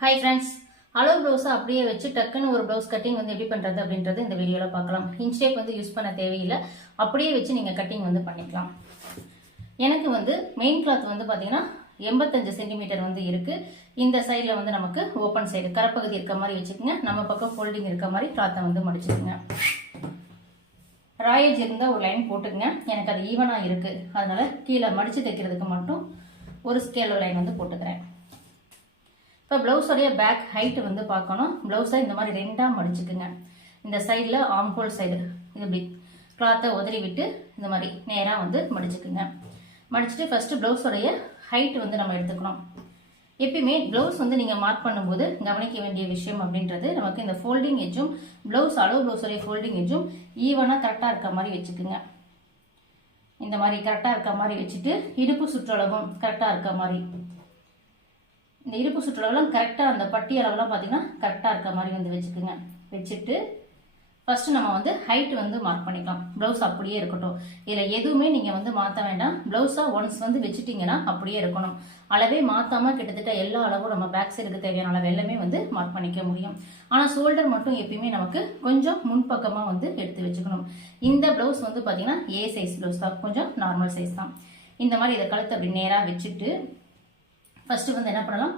Hi friends அளவு ப்ளவுஸை அப்படியே வச்சு டக்குன்னு ஒரு ப்ளவுஸ் கட்டிங் வந்து எப்படி பண்ணுறது அப்படின்றது இந்த வீடியோவில் பார்க்கலாம். இன்ச் டேப் வந்து யூஸ் பண்ண தேவையில்லை. அப்படியே வச்சு நீங்கள் கட்டிங் வந்து பண்ணிக்கலாம். எனக்கு வந்து மெயின் கிளாத் வந்து பார்த்தீங்கன்னா எண்பத்தஞ்சு சென்டிமீட்டர் வந்து இருக்குது இந்த சைடில் வந்து நமக்கு ஓப்பன் சைடு கரப்பகுதி இருக்க மாதிரி வச்சுக்கோங்க. நம்ம பக்கம் ஃபோல்டிங் இருக்க மாதிரி கிளாத்தை வந்து மடிச்சுக்கோங்க. ராயேஜ் இருந்தால் ஒரு லைன் போட்டுக்கங்க. எனக்கு அது ஈவனாக இருக்குது அதனால் கீழே மடித்து தைக்கிறதுக்கு மட்டும் ஒரு ஸ்கேலோ லைன் வந்து போட்டுக்கிறேன். இப்போ ப்ளவுஸோடைய பேக் ஹைட் வந்து பார்க்கணும். ப்ளவுஸை இந்த மாதிரி ரெண்டாக மடிச்சுக்குங்க. இந்த சைடில் ஆம்கோல் சைடு இது இப்படி கிளாத்தை உதறி விட்டு இந்த மாதிரி நேராக வந்து மடிச்சுக்குங்க. மடிச்சுட்டு ஃபஸ்ட்டு ப்ளவுஸோடைய ஹைட் வந்து நம்ம எடுத்துக்கணும். எப்பயுமே ப்ளவுஸ் வந்து நீங்கள் மார்க் பண்ணும்போது கவனிக்க வேண்டிய விஷயம் அப்படின்றது நமக்கு இந்த ஃபோல்டிங் எஜ்ஜும் ப்ளவுஸ் அளவு ப்ளவுஸோடைய ஃபோல்டிங் எஜ்ஜும் ஈவனாக கரெக்டாக இருக்க மாதிரி வச்சுக்குங்க. இந்த மாதிரி கரெக்டாக இருக்க மாதிரி வச்சுட்டு இடுப்பு சுற்றளவும் கரெக்டாக இருக்க மாதிரி. இந்த இடுப்பு சுற்றளவுலாம் கரெக்டாக அந்த பட்டி அளவுலாம் பார்த்தீங்கன்னா கரெக்டாக இருக்க மாதிரி வந்து வச்சுக்கோங்க. வச்சுட்டு ஃபஸ்ட்டு நம்ம வந்து ஹைட் வந்து மார்க் பண்ணிக்கலாம். ப்ளவுஸ் அப்படியே இருக்கட்டும். இதில் எதுவுமே நீங்கள் வந்து மாற்ற வேண்டாம். ப்ளவுஸாக ஒன்ஸ் வந்து வச்சுட்டிங்கன்னா அப்படியே இருக்கணும். அளவே மாற்றாமல் கிட்டத்தட்ட எல்லா அளவும் நம்ம பேக் சைடுக்கு தேவையான அளவு எல்லாமே வந்து மார்க் பண்ணிக்க முடியும். ஆனால் ஷோல்டர் மட்டும் எப்பயுமே நமக்கு கொஞ்சம் முன்பக்கமாக வந்து எடுத்து வச்சுக்கணும். இந்த ப்ளவுஸ் வந்து பார்த்தீங்கன்னா ஏ சைஸ் ப்ளவுஸ் தான். கொஞ்சம் நார்மல் சைஸ் தான். இந்த மாதிரி இதை கழுத்து அப்படி நேராக வச்சுட்டு ஃபஸ்ட்டு வந்து என்ன பண்ணலாம்?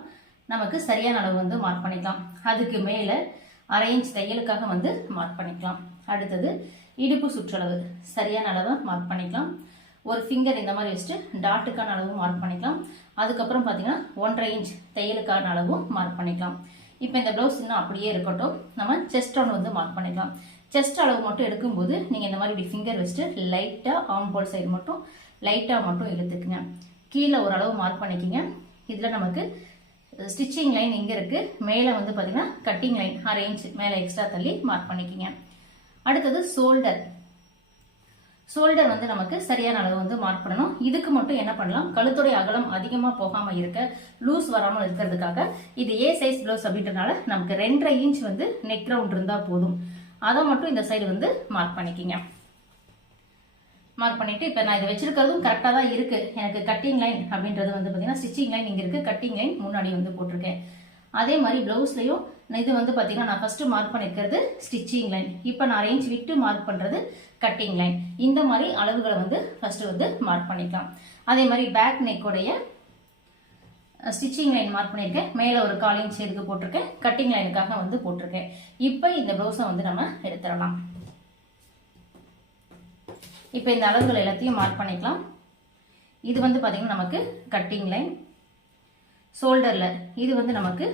நமக்கு சரியான அளவு வந்து மார்க் பண்ணிக்கலாம். அதுக்கு மேலே அரை இன்ச் தையலுக்காக வந்து மார்க் பண்ணிக்கலாம். அடுத்தது இடுப்பு சுற்றளவு. சரியான அளவை மார்க் பண்ணிக்கலாம். ஒரு ஃபிங்கர் இந்த மாதிரி வச்சுட்டு டாட்டுக்கான அளவும் மார்க் பண்ணிக்கலாம். அதுக்கப்புறம் பார்த்தீங்கன்னா ஒன்றரை இன்ச் தையலுக்கான அளவும் மார்க் பண்ணிக்கலாம். இப்போ இந்த ப்ளவுஸ் இன்னும் அப்படியே இருக்கட்டும். நம்ம செஸ்ட் ரவுண்ட் வந்து மார்க் பண்ணிக்கலாம். செஸ்ட் அளவு மட்டும் எடுக்கும்போது நீங்கள் இந்த மாதிரி இப்படி ஃபிங்கர் வச்சுட்டு லைட்டாக ஆம்போல் சைடு மட்டும் லைட்டாக மட்டும் எடுத்துக்கங்க கீழே ஓரளவு மார்க் பண்ணிக்கிங்க. இதில் நமக்கு ஸ்டிச்சிங் லைன் இங்கே இருக்குது மேலே வந்து பார்த்தீங்கன்னா கட்டிங் லைன் அரை இன்ச் மேலே எக்ஸ்ட்ரா தள்ளி மார்க் பண்ணிக்கிங்க. அடுத்தது ஷோல்டர் ஷோல்டர் வந்து நமக்கு சரியான அளவு வந்து மார்க் பண்ணணும். இதுக்கு மட்டும் என்ன பண்ணலாம்? கழுத்துடைய அகலம் அதிகமாக போகாமல் இருக்க லூஸ் வராமல் இருக்கிறதுக்காக இது ஏ சைஸ் ப்ளவுஸ் அப்படின்றனால நமக்கு ரெண்டரை இன்ச் வந்து நெக் ரவுண்ட் இருந்தால் போதும். அதை மட்டும் இந்த சைடு வந்து மார்க் பண்ணிக்கிங்க. மார்க் பண்ணிட்டு இப்போ நான் இதை வச்சிருக்கிறதும் கரெக்டாக தான் இருக்கு. எனக்கு கட்டிங் லைன் அப்படின்றது வந்து பார்த்தீங்கன்னா ஸ்டிச்சிங் லைன் இங்கே இருக்கு. கட்டிங் லைன் முன்னாடி வந்து போட்டிருக்கேன். அதே மாதிரி ப்ளவுஸ்லையும் இது வந்து பார்த்தீங்கன்னா நான் ஃபர்ஸ்ட் மார்க் பண்ணிருக்கிறது ஸ்டிச்சிங் லைன் இப்போ நான் ரேஞ்ச் விட்டு மார்க் பண்ணுறது கட்டிங் லைன் இந்த மாதிரி அளவுகளை வந்து ஃபர்ஸ்ட் வந்து மார்க் பண்ணிக்கலாம். அதே மாதிரி பேக் நெக்கோடைய ஸ்டிச்சிங் லைன் மார்க் பண்ணியிருக்கேன் மேலே ஒரு கால் இன்ச் போட்டிருக்கேன். கட்டிங் லைனுக்காக வந்து போட்டிருக்கேன். இப்போ இந்த ப்ளவுஸை வந்து நம்ம எடுத்துடலாம். இப்போ இந்த அளவுகள் எல்லாத்தையும் மார்க் பண்ணிக்கலாம். இது வந்து பார்த்திங்கன்னா நமக்கு கட்டிங் லைன் ஷோல்டரில் இது வந்து நமக்கு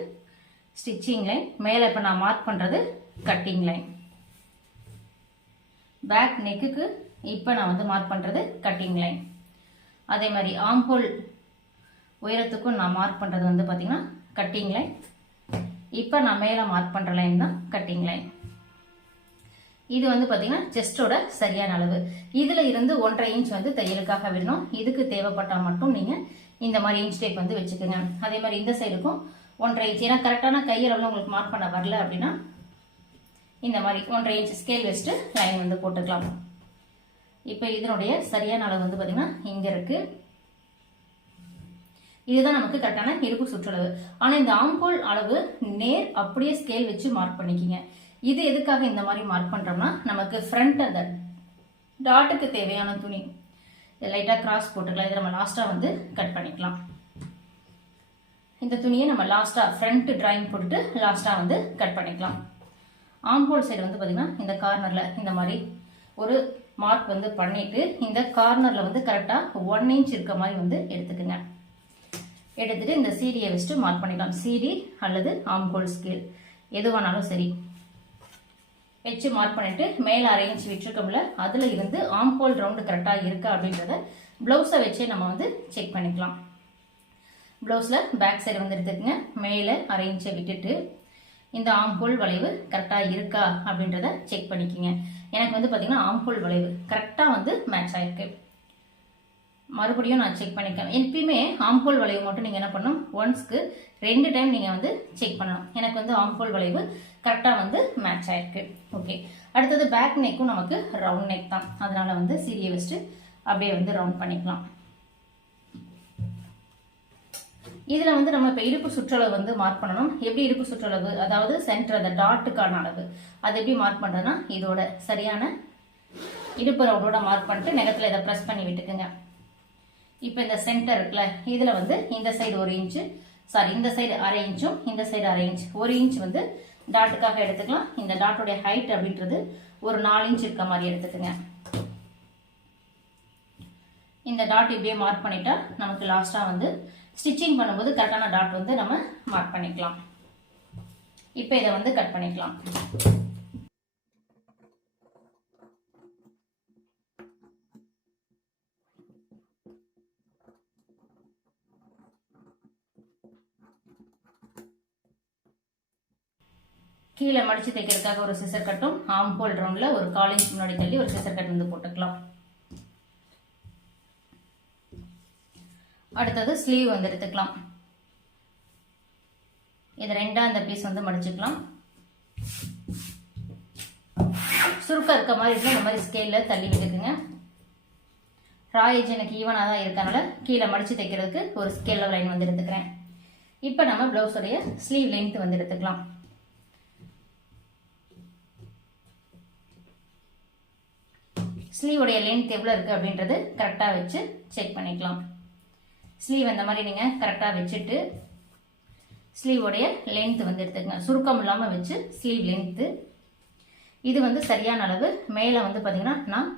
ஸ்டிச்சிங் லைன் மேலே இப்போ நான் மார்க் பண்ணுறது கட்டிங் லைன் பேக் நெக்குக்கு இப்போ நான் வந்து மார்க் பண்ணுறது கட்டிங் லைன் அதே மாதிரி ஆம்போல் உயரத்துக்கும் நான் மார்க் பண்ணுறது வந்து பார்த்திங்கன்னா கட்டிங் லைன் இப்போ நான் மேலே மார்க் பண்ணுற லைன் தான் கட்டிங் லைன் இது வந்து பார்த்தீங்கன்னா செஸ்டோட சரியான அளவு. இதில் இருந்து ஒன்றரை இன்ச் வந்து தையலுக்காக விடணும். இதுக்கு தேவைப்பட்டால் மட்டும் நீங்கள் இந்த மாதிரி இன்ச் டேப் வந்து வச்சுக்கோங்க. அதே மாதிரி இந்த சைடுக்கும் ஒன்றரை இன்ச் ஏன்னா கரெக்டான கையளவில் உங்களுக்கு மார்க் பண்ண வரல அப்படின்னா இந்த மாதிரி ஒன்றரை இன்ச் ஸ்கேல் வச்சுட்டு லைன் வந்து போட்டுக்கலாம். இப்போ இதனுடைய சரியான அளவு வந்து பார்த்தீங்கன்னா இங்கே இருக்குது இதுதான் நமக்கு கரெக்டான இருப்பு சுற்றளவு. ஆனால் இந்த ஆம்போல் அளவு நேர் அப்படியே ஸ்கேல் வச்சு மார்க் பண்ணிக்கிங்க. இது எதுக்காக இந்த மாதிரி மார்க் பண்ணுறோம்னா நமக்கு ஃப்ரண்ட் அந்த டாட்டுக்கு தேவையான துணி லைட்டாக கிராஸ் போட்டுக்கலாம். இதை நம்ம லாஸ்ட்டாக வந்து கட் பண்ணிக்கலாம். இந்த துணியை நம்ம லாஸ்ட்டாக ஃப்ரண்ட் ட்ராயிங் போட்டுட்டு லாஸ்ட்டாக வந்து கட் பண்ணிக்கலாம். ஆம்போல் சைடு வந்து பார்த்திங்கன்னா இந்த கார்னரில் இந்த மாதிரி ஒரு மார்க் வந்து பண்ணிவிட்டு இந்த கார்னரில் வந்து கரெக்டாக ஒன் இன்ச் இருக்க மாதிரி வந்து எடுத்துக்கோங்க. எடுத்துகிட்டு இந்த சீடியை வச்சுட்டு மார்க் பண்ணிக்கலாம். சீடி அல்லது ஆம்போல் ஸ்கேல் எது வேணாலும் சரி. வச்சு மார்க் பண்ணிட்டு மேலே அரை இன்ச் விட்டுருக்கோம்ல அதில் இருந்து ஆம் ஹோல் ரவுண்டு கரெக்டாக இருக்கா அப்படின்றத ப்ளவுஸை வச்சே நம்ம வந்து செக் பண்ணிக்கலாம். ப்ளவுஸில் பேக் சைடு வந்து எடுத்துக்கங்க. மேலே அரை இன்ச்சை விட்டுட்டு இந்த ஆம்ஹோல் வளைவு கரெக்டாக இருக்கா அப்படின்றத செக் பண்ணிக்கோங்க. எனக்கு வந்து பார்த்திங்கன்னா ஆம்ஹோல் வளைவு கரெக்டாக வந்து மேட்ச் ஆயிருக்கு. மறுபடியும் நான் செக் பண்ணிக்கிறேன் எப்பயுமே ஆம்போல் வளைவு மட்டும் நீங்கள் என்ன பண்ணணும்? ஒன்ஸ்க்கு ரெண்டு டைம் நீங்கள் வந்து செக் பண்ணணும் எனக்கு வந்து ஆம்போல் வளைவு கரெக்டாக வந்து மேட்ச் ஆயிருக்கு. ஓகே அடுத்தது பேக் நெக்கும் நமக்கு ரவுண்ட் நெக் தான். அதனால வந்து சீரிய வச்சுட்டு அப்படியே வந்து ரவுண்ட் பண்ணிக்கலாம். இதில் வந்து நம்ம இப்போ இடுப்பு சுற்றளவு வந்து மார்க் பண்ணணும். எப்படி இடுப்பு சுற்றளவு? அதாவது சென்டர் அந்த டாட்டுக்கான அளவு. அது எப்படி மார்க் பண்ணுறதுன்னா இதோட சரியான இடுப்பு ரவுண்டோட மார்க் பண்ணிட்டு நெகத்தில் இதை ப்ரெஸ் பண்ணி விட்டுக்குங்க. இப்போ இந்த சென்டர் இருக்குல்ல இதில் வந்து இந்த சைடு ஒரு இன்ச்சு சாரி இந்த சைடு அரை இன்ச்சும் இந்த சைடு அரை இன்ச் ஒரு இன்ச் வந்து டாட்டுக்காக எடுத்துக்கலாம். இந்த டாட்டுடைய ஹைட் அப்படின்றது ஒரு நாலு இன்ச் இருக்க மாதிரி எடுத்துக்கோங்க. இந்த டாட் இப்படியே மார்க் பண்ணிட்டா நமக்கு லாஸ்ட்டாக வந்து ஸ்டிச்சிங் பண்ணும்போது கரெக்டான டாட் வந்து நம்ம மார்க் பண்ணிக்கலாம். இப்போ இதை வந்து கட் பண்ணிக்கலாம். கீழே மடிச்சு தைக்கிறதுக்காக ஒரு சிசர் கட்டும் ஆம் போல் ரவுண்டில் ஒரு கால் இன்ச் முன்னாடி தள்ளி ஒரு சிசர் கட் வந்து போட்டுக்கலாம். அடுத்தது ஸ்லீவ் வந்து எடுத்துக்கலாம். இது ரெண்டாக இந்த பீஸ் வந்து மடிச்சுக்கலாம். சுருக்கம் இருக்க மாதிரி இருந்தால் இந்த மாதிரி ஸ்கேலில் தள்ளி விட்டுக்குங்க ராயேஜ் எனக்கு ஈவனாக தான் இருக்கனால கீழே மடித்து தைக்கிறதுக்கு ஒரு ஸ்கேலில் லைன் வந்து எடுத்துக்கிறேன். இப்போ நம்ம ப்ளவுஸோடைய ஸ்லீவ் லென்த் வந்து எடுத்துக்கலாம். ஸ்லீவோடைய லென்த் எவ்வளோ இருக்குது அப்படின்றது கரெக்டாக வச்சு செக் பண்ணிக்கலாம். ஸ்லீவ் அந்த மாதிரி நீங்கள் கரெக்டாக வச்சுட்டு ஸ்லீவோடைய லென்த் வந்து எடுத்துக்கங்க. சுருக்கம் இல்லாமல் வச்சு ஸ்லீவ் லென்த்து இது வந்து சரியான அளவு. மேலே வந்து பார்த்தீங்கன்னா நான்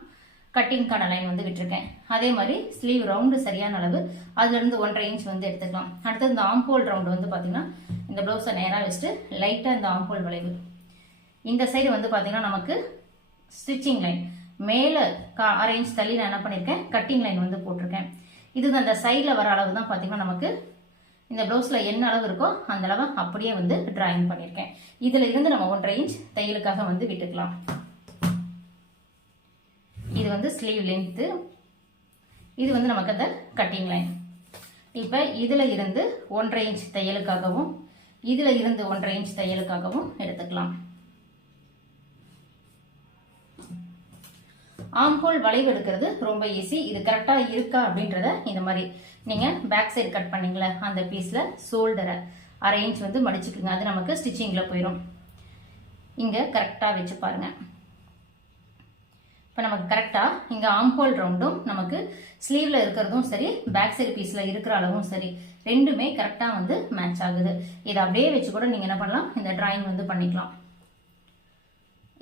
கட்டிங்க்கான லைன் வந்து விட்டுருக்கேன். அதே மாதிரி ஸ்லீவ் ரவுண்டு சரியான அளவு. அதுலேருந்து ஒன்றரை இன்ச் வந்து எடுத்துக்கலாம். அடுத்தது இந்த ஆம்போல் ரவுண்டு வந்து பார்த்தீங்கன்னா இந்த ப்ளவுஸை நேராக வச்சுட்டு லைட்டாக இந்த ஆம்போல் வளைவு. இந்த சைடு வந்து பார்த்தீங்கன்னா நமக்கு ஸ்டிச்சிங் லைன் மேலே கா அரேஞ்ச் இன்ச் தள்ளி நான் என்ன பண்ணியிருக்கேன் கட்டிங் லைன் வந்து போட்டிருக்கேன். இது அந்த சைடில் வர அளவு தான் பார்த்தீங்கன்னா நமக்கு இந்த ப்ளவுஸில் என்ன அளவு இருக்கோ அந்த அளவை அப்படியே வந்து டிராயிங் பண்ணியிருக்கேன் இதில் இருந்து நம்ம ஒன்றரை இன்ச் தையலுக்காக வந்து விட்டுக்கலாம். இது வந்து ஸ்லீவ் லென்த்து இது வந்து நமக்கு அந்த கட்டிங் லைன் இப்போ இதில் இருந்து ஒன்றரை இன்ச் தையலுக்காகவும் இதில் இருந்து ஒன்றரை இன்ச் தையலுக்காகவும் எடுத்துக்கலாம். ஆம்ஹோல் வளைவு எடுக்கிறது ரொம்ப ஈஸி இது கரெக்டாக இருக்கா அப்படின்றத இந்த மாதிரி நீங்கள் பேக் சைடு கட் பண்ணீங்களே அந்த பீஸில் ஷோல்டரை அரை இன்ச் வந்து மடிச்சுக்குங்க. அது நமக்கு ஸ்டிச்சிங்கில் போயிடும் இங்கே கரெக்டாக வச்சு பாருங்கள் இப்போ நமக்கு கரெக்டாக இங்கே ஆம்ஹோல் ரவுண்டும் நமக்கு ஸ்லீவில் இருக்கிறதும் சரி பேக் சைடு பீஸில் இருக்கிற அளவும் சரி ரெண்டுமே கரெக்டாக வந்து மேட்ச் ஆகுது. இதை அப்படியே வச்சு கூட நீங்கள் என்ன பண்ணலாம்? இந்த ட்ராயிங் வந்து பண்ணிக்கலாம்.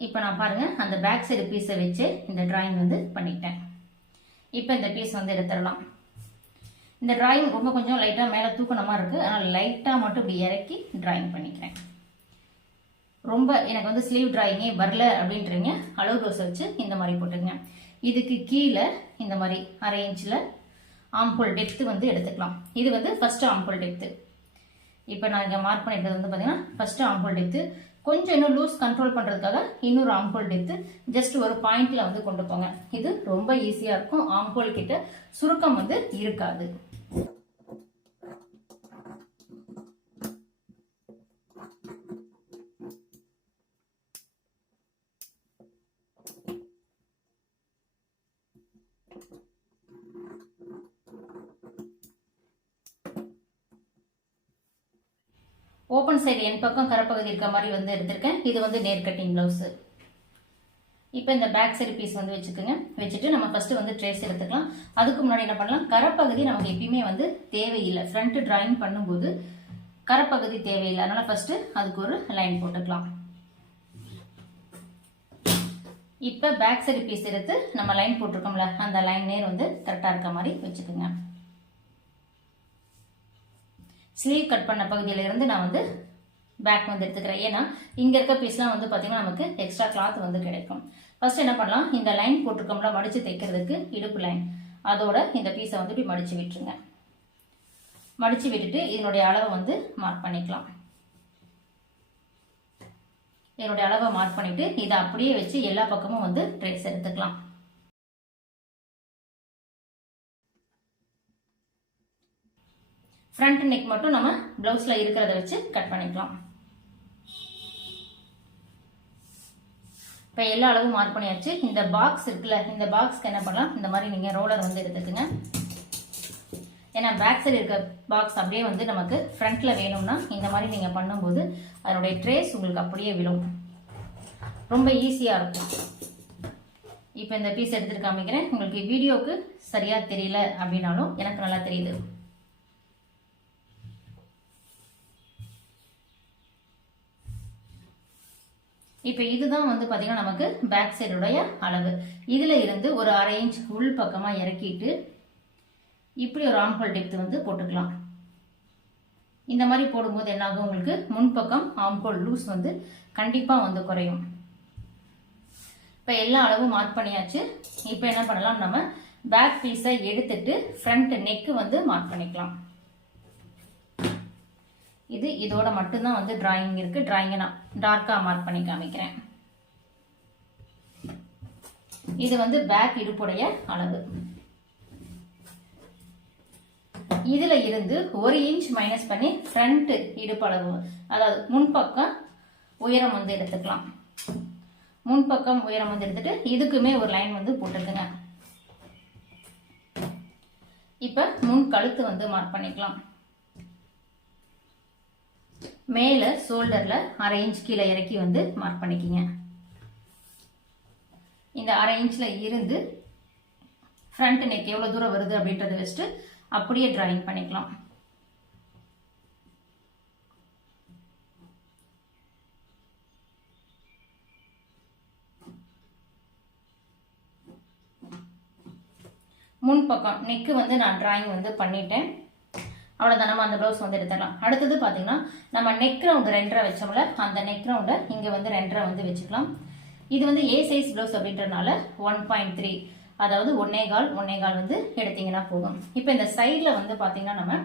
இப்போ நான் பாருங்கள் அந்த பேக் சைடு பீஸை வச்சு இந்த ட்ராயிங் வந்து பண்ணிட்டேன். இப்போ இந்த பீஸ் வந்து எடுத்துடலாம். இந்த ட்ராயிங் ரொம்ப கொஞ்சம் லைட்டாக மேலே தூக்கணமாக இருக்குது அதனால் லைட்டாக மட்டும் இப்படி இறக்கி ட்ராயிங் பண்ணிக்கிறேன். ரொம்ப எனக்கு வந்து ஸ்லீவ் ட்ராயிங்கே வரல அப்படின்றீங்க அளவு ரோஸ் வச்சு இந்த மாதிரி போட்டுங்க இதுக்கு கீழே இந்த மாதிரி அரை இன்ச்சில் ஆம்புல் டெப்த்து வந்து எடுத்துக்கலாம். இது வந்து ஃபஸ்ட்டு ஆம்புல் டெப்த்து இப்போ நான் இங்கே மார்க் பண்ணிட்டது வந்து பார்த்தீங்கன்னா ஃபஸ்ட்டு ஆம்புல் டெப்த்து கொஞ்சம் இன்னும் லூஸ் கண்ட்ரோல் பண்ணுறதுக்காக இன்னொரு ஆம்போல் எடுத்து ஜஸ்ட் ஒரு பாயிண்ட்ல வந்து கொண்டு போங்க. இது ரொம்ப ஈஸியாக இருக்கும். ஆம்போல் கிட்ட சுருக்கம் வந்து இருக்காது. ஓப்பன் சைடு என் பக்கம் கரப்பகுதி இருக்க மாதிரி வந்து எடுத்திருக்கேன். இது வந்து நேர் கட்டிங் ப்ளவுஸு இப்போ இந்த பேக் சைடு பீஸ் வந்து வச்சுக்கோங்க. வச்சுட்டு நம்ம ஃபஸ்ட்டு வந்து ட்ரேஸ் எடுத்துக்கலாம். அதுக்கு முன்னாடி என்ன பண்ணலாம்? கரப்பகுதி நமக்கு எப்பயுமே வந்து தேவையில்லை. ஃப்ரண்ட் டிராயிங் பண்ணும்போது கரப்பகுதி தேவையில்லை. அதனால் ஃபஸ்ட்டு அதுக்கு ஒரு லைன் போட்டுக்கலாம். இப்போ பேக் சைடு பீஸ் எடுத்து நம்ம லைன் போட்டிருக்கோம்ல அந்த லைன் நேர் வந்து கரெக்டாக இருக்க மாதிரி வச்சுக்கோங்க. ஸ்லீவ் கட் பண்ண பகுதியிலேருந்து நான் வந்து பேக் வந்து எடுத்துக்கிறேன். ஏன்னா இங்கே இருக்க பீஸ்லாம் வந்து பார்த்தீங்கன்னா நமக்கு எக்ஸ்ட்ரா கிளாத் வந்து கிடைக்கும். ஃபர்ஸ்ட் என்ன பண்ணலாம்? இந்த லைன் போட்டிருக்கோம்ல மடித்து தைக்கிறதுக்கு இடுப்பு லைன் அதோட இந்த பீஸை வந்து இப்படி மடித்து விட்டுருங்க. மடித்து விட்டுட்டு இதனுடைய அளவை வந்து மார்க் பண்ணிக்கலாம். என்னுடைய அளவை மார்க் பண்ணிவிட்டு இதை அப்படியே வச்சு எல்லா பக்கமும் வந்து ட்ரேஸ் எடுத்துக்கலாம். ஃப்ரண்ட் நெக் மட்டும் நம்ம ப்ளவுஸில் இருக்கிறத வச்சு கட் பண்ணிக்கலாம். இப்போ எல்லா அளவும் மார்க் பண்ணியாச்சு. இந்த பாக்ஸ் இருக்குல்ல இந்த பாக்ஸ்க்கு என்ன பண்ணலாம்? இந்த மாதிரி நீங்கள் ரோலர் வந்து எடுத்துக்கோங்க. ஏன்னா பேக் சைடு இருக்க பாக்ஸ் அப்படியே வந்து நமக்கு ஃப்ரண்ட்டில் வேணும்னா இந்த மாதிரி நீங்கள் பண்ணும்போது அதனுடைய ட்ரேஸ் உங்களுக்கு அப்படியே விழும். ரொம்ப ஈஸியாக இருக்கும். இப்போ இந்த பீஸ் எடுத்துட்டு காமிக்கிறேன். உங்களுக்கு வீடியோவுக்கு சரியாக தெரியல அப்படின்னாலும் எனக்கு நல்லா தெரியுது. இப்போ இதுதான் வந்து பார்த்தீங்கன்னா நமக்கு பேக் சைடுடைய அளவு. இதில் இருந்து ஒரு அரை இன்ச் உள் பக்கமாக இறக்கிட்டு இப்படி ஒரு ஆம்ஹோல் டெப்த் வந்து போட்டுக்கலாம். இந்த மாதிரி போடும்போது என்னாகும்? உங்களுக்கு முன்பக்கம் ஆம்ஹோல் லூஸ் வந்து கண்டிப்பாக வந்து குறையும். இப்போ எல்லா அளவும் மார்க் பண்ணியாச்சு. இப்போ என்ன பண்ணலாம்? நம்ம பேக் பீஸை எடுத்துட்டு ஃப்ரண்ட் நெக்கு வந்து மார்க் பண்ணிக்கலாம். இது இதோட மட்டும்தான் வந்து டிராயிங் இருக்கு. டிராயிங்கை நான் டார்க்காக மார்க் பண்ணி காமிக்கிறேன். இது வந்து பேக் இடுப்புடைய அளவு. இதுல இருந்து ஒரு இன்ச் மைனஸ் பண்ணி ஃப்ரண்ட் இடுப்பு அளவு. அதாவது முன்பக்கம் உயரம் வந்து எடுத்துக்கலாம். முன்பக்கம் உயரம் வந்து எடுத்துட்டு இதுக்குமே ஒரு லைன் வந்து போட்டுருக்குங்க. இப்ப முன் கழுத்து வந்து மார்க் பண்ணிக்கலாம். மேலே ஷோல்டரில் அரை இன்ச் கீழே இறக்கி வந்து மார்க் பண்ணிக்கிங்க. இந்த அரை இன்ச்சில் இருந்து ஃப்ரண்ட் நெக் எவ்வளோ தூரம் வருது அப்படின்றத வச்சுட்டு அப்படியே டிராயிங் பண்ணிக்கலாம். முன் பக்கம் நெக்கு வந்து நான் டிராயிங் வந்து பண்ணிட்டேன். அவ்வளோதான் நம்ம அந்த ப்ளவுஸ் வந்து எடுத்துக்கலாம் அடுத்தது பார்த்தீங்கன்னா நம்ம நெக் ரவுண்டு ரெண்டரை வச்சோம்ல அந்த நெக் ரவுண்டை இங்கே வந்து ரெண்டரை வந்து வச்சுக்கலாம். இது வந்து ஏ சைஸ் ப்ளவுஸ் அப்படின்றனால ஒன் பாயிண்ட் த்ரீ அதாவது ஒன்னே கால் ஒன்னே கால் வந்து எடுத்தீங்கன்னா போதும். இப்போ இந்த சைடில் வந்து பார்த்தீங்கன்னா நம்ம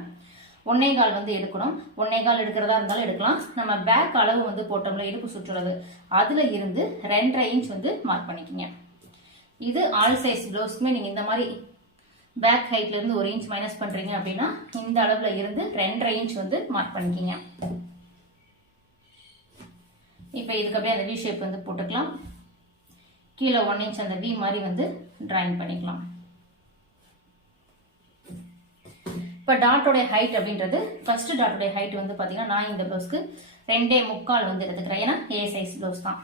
ஒன்னே கால் வந்து எடுக்கணும். ஒன்னே கால் எடுக்கிறதா இருந்தாலும் எடுக்கலாம். நம்ம பேக் அளவு வந்து போட்டோம்ல இடுப்பு சுற்றளவு. அதில் இருந்து ரெண்டரை இன்ச் வந்து மார்க் பண்ணிக்கிங்க. இது ஆல் சைஸ் ப்ளவுஸ்க்குமே நீங்கள் இந்த மாதிரி பேக் ஹைட்ல இருந்து ஒரு இன்ச் மைனஸ் பண்றீங்க அப்படின்னா இந்த அளவுல இருந்து ரெண்டரை இன்ச் வந்து மார்க் பண்ணிக்கிங்க. இப்போ இதுக்கு அப்படியே அந்த வி ஷேப் வந்து போட்டுக்கலாம். கீழே ஒன் இன்ச் அந்த வி மாதிரி வந்து டிராயிங் பண்ணிக்கலாம். இப்போ டாட்டோடைய ஹைட் அப்படின்றது ஃபர்ஸ்ட் டாட்டோடைய ஹைட் வந்து பார்த்தீங்கன்னா நான் இந்த ப்ளவுஸ்க்கு ரெண்டே முக்கால் வந்து எடுத்துக்கிறேன். ஏன்னா ஏ சைஸ் ப்ளவுஸ் தான்.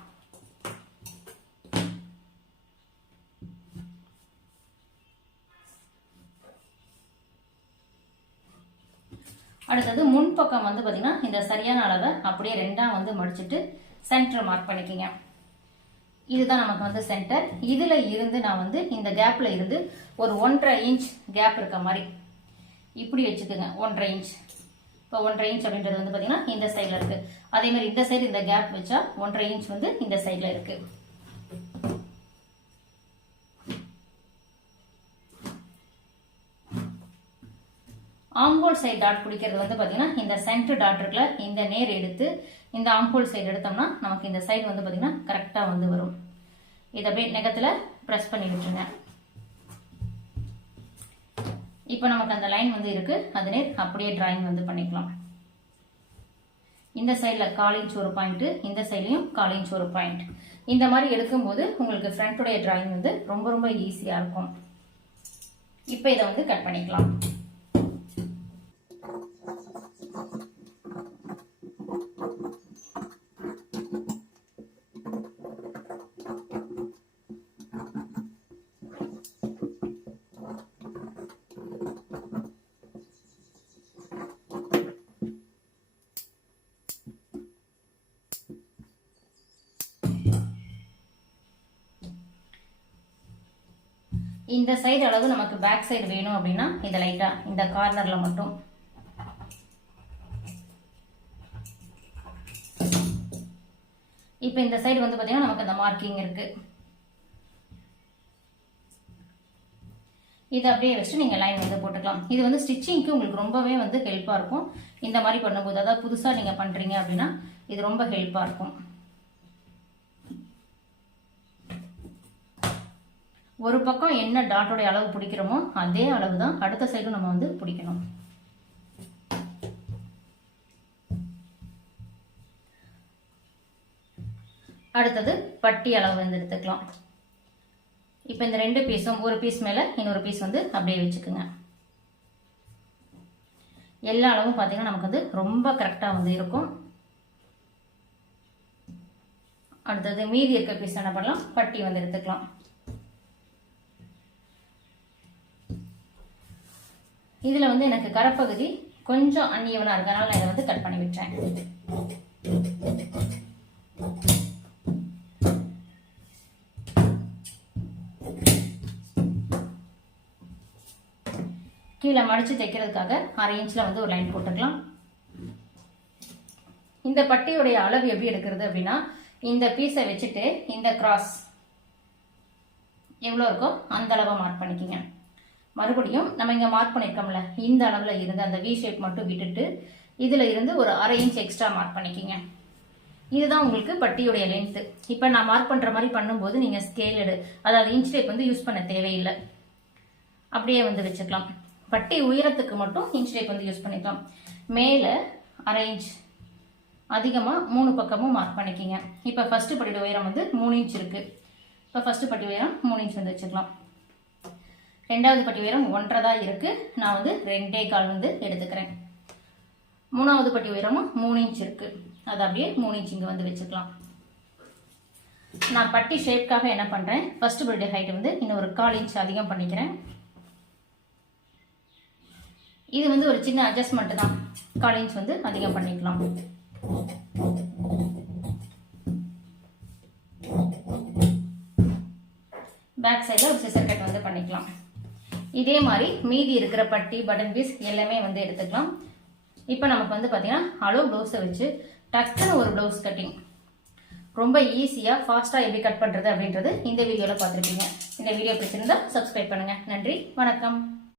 அடுத்தது முன்பக்கம் வந்து பார்த்தீங்கன்னா இந்த சரியான அளவை அப்படியே ரெண்டாக வந்து மடிச்சிட்டு சென்டர் மார்க் பண்ணிக்கோங்க. இதுதான் நமக்கு வந்து சென்டர் இதில் இருந்து நான் வந்து இந்த கேப்பில் இருந்து ஒரு ஒன்றரை இன்ச் கேப் இருக்க மாதிரி இப்படி வச்சுக்கோங்க ஒன்றரை இன்ச் இப்போ ஒன்றரை இன்ச் அப்படின்றது வந்து பார்த்தீங்கன்னா இந்த சைடில் இருக்குது அதே மாதிரி இந்த சைடு இந்த கேப் வச்சா ஒன்றரை இன்ச் வந்து இந்த சைடில் இருக்குது ஆம்போல் சைடு டாட் பிடிக்கிறது வந்து பார்த்தீங்கன்னா இந்த சென்டர் டாட் இருக்குல்ல இந்த நேர் எடுத்து இந்த ஆம்போல் சைடு எடுத்தோம்னா நமக்கு இந்த சைடு வந்து பார்த்தீங்கன்னா கரெக்டாக வந்து வரும். இதை அப்படியே நெகத்தில் ப்ரெஸ் பண்ணி விட்டுருங்க. இப்போ நமக்கு அந்த லைன் வந்து இருக்குது அது நேர் அப்படியே டிராயிங் வந்து பண்ணிக்கலாம். இந்த சைடில் கால் இன்ச் ஒரு பாயிண்ட்டு இந்த சைட்லையும் கால் இன்ச் ஒரு பாயிண்ட் இந்த மாதிரி எடுக்கும்போது உங்களுக்கு ஃப்ரண்ட்டுடைய டிராயிங் வந்து ரொம்ப ரொம்ப ஈஸியாக இருக்கும். இப்போ இதை வந்து கட் பண்ணிக்கலாம். இந்த சைடு அளவு நமக்கு பேக் சைடு வேணும் அப்படின்னா இந்த லைட்டா இந்த கார்னர்ல மட்டும். இப்போ இந்த சைடு வந்து பார்த்திங்கன்னா நமக்கு அந்த மார்க்கிங் இருக்கு. இதை அப்படியே வச்சுட்டு நீங்கள் லைன் வந்து போட்டுக்கலாம். இது வந்து ஸ்டிச்சிங்க்கு உங்களுக்கு ரொம்பவே வந்து ஹெல்ப்பாக இருக்கும். இந்த மாதிரி பண்ணும்போது அதாவது புதுசாக நீங்கள் பண்ணுறீங்க அப்படின்னா இது ரொம்ப ஹெல்ப்பாக இருக்கும். ஒரு பக்கம் என்ன டாட்டோடைய அளவு பிடிக்கிறோமோ அதே அளவு தான் அடுத்த சைடும் நம்ம வந்து பிடிக்கணும். அடுத்தது பட்டி அளவு வந்து எடுத்துக்கலாம். இப்போ இந்த ரெண்டு பீஸும் ஒரு பீஸ் மேலே இன்னொரு பீஸ் வந்து அப்படியே வச்சுக்கோங்க. எல்லா அளவும் பார்த்தீங்கன்னா நமக்கு வந்து ரொம்ப கரெக்டாக வந்து இருக்கும். அடுத்தது மீதி இருக்க பீஸ் என்ன பண்ணலாம்? பட்டி வந்து எடுத்துக்கலாம். இதில் வந்து எனக்கு கரப்பகுதி கொஞ்சம் அன்னியவனாக இருக்கனால நான் இதை வந்து கட் பண்ணி விட்டுறேன். கீழே மடித்து தைக்கிறதுக்காக அரை இன்ச்சில் வந்து ஒரு லைன் போட்டுக்கலாம். இந்த பட்டியுடைய அளவு எப்படி எடுக்கிறது அப்படின்னா இந்த பீஸை வச்சுட்டு இந்த கிராஸ் எவ்வளோ இருக்கோ அந்த அளவை மார்க் பண்ணிக்கோங்க. மறுபடியும் நம்ம இங்கே மார்க் பண்ணியிருக்கோம்ல இந்த அளவில் இருந்து அந்த வி ஷேப் மட்டும் விட்டுட்டு இதில் இருந்து ஒரு அரை இன்ச் எக்ஸ்ட்ரா மார்க் பண்ணிக்கிங்க. இதுதான் உங்களுக்கு பட்டியுடைய லென்த்து இப்போ நான் மார்க் பண்ணுற மாதிரி பண்ணும்போது நீங்கள் ஸ்கேல் எடு அதாவது இன்ச் டேப் வந்து யூஸ் பண்ண தேவையில்லை. அப்படியே வந்து வச்சுக்கலாம். பட்டி உயரத்துக்கு மட்டும் இன்ச் டேப் வந்து யூஸ் பண்ணிக்கலாம். மேலே அரை இன்ச் அதிகமாக மூணு பக்கமும் மார்க் பண்ணிக்கிங்க. இப்போ ஃபஸ்ட்டு பட்டியோட உயரம் வந்து மூணு இன்ச் இருக்குது இப்போ ஃபஸ்ட்டு பட்டி உயரம் மூணு இன்ச் வந்து வச்சுக்கலாம். ரெண்டாவது பட்டி உயரம் ஒன்றரை தான் இருக்குது நான் வந்து ரெண்டே கால் வந்து எடுத்துக்கிறேன். மூணாவது பட்டி உயரமும் மூணு இன்ச் இருக்குது அது அப்படியே மூணு இன்ச் இங்கே வந்து வச்சுக்கலாம். நான் பட்டி ஷேப்காக என்ன பண்ணுறேன் ஃபஸ்ட் பட்டி ஹைட் வந்து இன்னும் ஒரு கால் இன்ச் அதிகம் பண்ணிக்கிறேன். இது வந்து ஒரு சின்ன அட்ஜஸ்ட்மெண்ட் தான். கால் இன்ச் வந்து அதிகம் பண்ணிக்கலாம். பேக் சைடில் ஒரு சிசர் கட் வந்து பண்ணிக்கலாம். இதே மாதிரி மீதி இருக்கிற பட்டி பட்டன் பீஸ் எல்லாமே வந்து எடுத்துக்கலாம். இப்போ நமக்கு வந்து பார்த்தீங்கன்னா அளவு ப்ளவுஸை வச்சு டக்குன்னு ஒரு ப்ளவுஸ் கட்டிங் ரொம்ப ஈஸியாக ஃபாஸ்ட்டாக எப்படி கட் பண்ணுறது அப்படின்றது இந்த வீடியோவில் பார்த்துருப்பீங்க. இந்த வீடியோ பிடிச்சிருந்தா சப்ஸ்கிரைப் பண்ணுங்கள் நன்றி வணக்கம்.